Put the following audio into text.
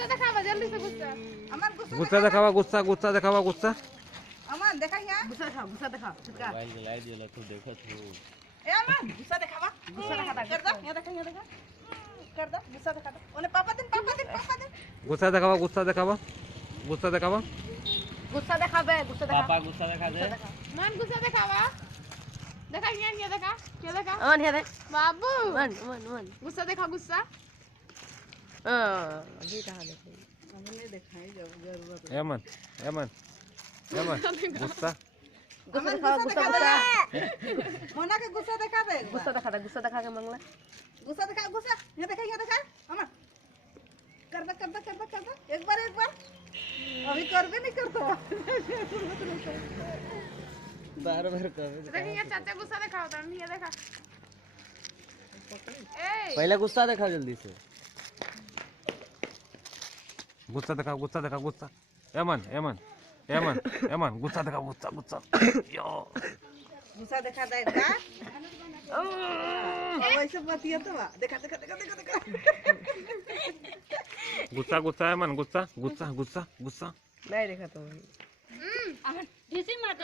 गुस्सा दिखावा जल्दी से गुस्सा अमन गुस्सा दिखावा गुस्सा गुस्सा दिखावा गुस्सा अमन देखा यहाँ गुस्सा दिखा चिपका मोबाइल जला दिया तो देखो तू ए अमन गुस्सा दिखावा गुस्सा दिखा कर दो यहाँ देखा कर दो गुस्सा दिखा दो उन्हें पापा दिन गुस्सा दिखावा गुस्सा दिखावा गुस्सा दिखावा गुस्सा दिखावे गुस्सा दिखा पापा गुस्सा दिखा दे मन गुस्सा दिखावा देखा ये देखा क्या देखा अमन ये दे बाबू मन गुस्सा देखा गुस्सा अभी कहां देखे अमन ने दिखाई जरूरत एमन एमन एमन गुस्सा गुस्सा दिखा मोना के गुस्सा दिखा दे गुस्सा दिखा के मंगला गुस्सा दिखा गुस्सा यहाँ देखा अमन कर दो एक बार अभी कर भी नहीं करता बार कर देखा ये चाचा गुस्सा दिखाओ तो ये देखा ए पहले गुस्सा दिखा जल्दी से गुस्सा दिखा गुस्सा एमन एमन एमन एमन गुस्सा दिखा गुस्सा यो गुस्सा दिखा दे का वैसे बतिया तो देखा गुस्सा गुस्सा एमन गुस्सा गुस्सा गुस्सा गुस्सा नहीं देखा तो ढीसी मार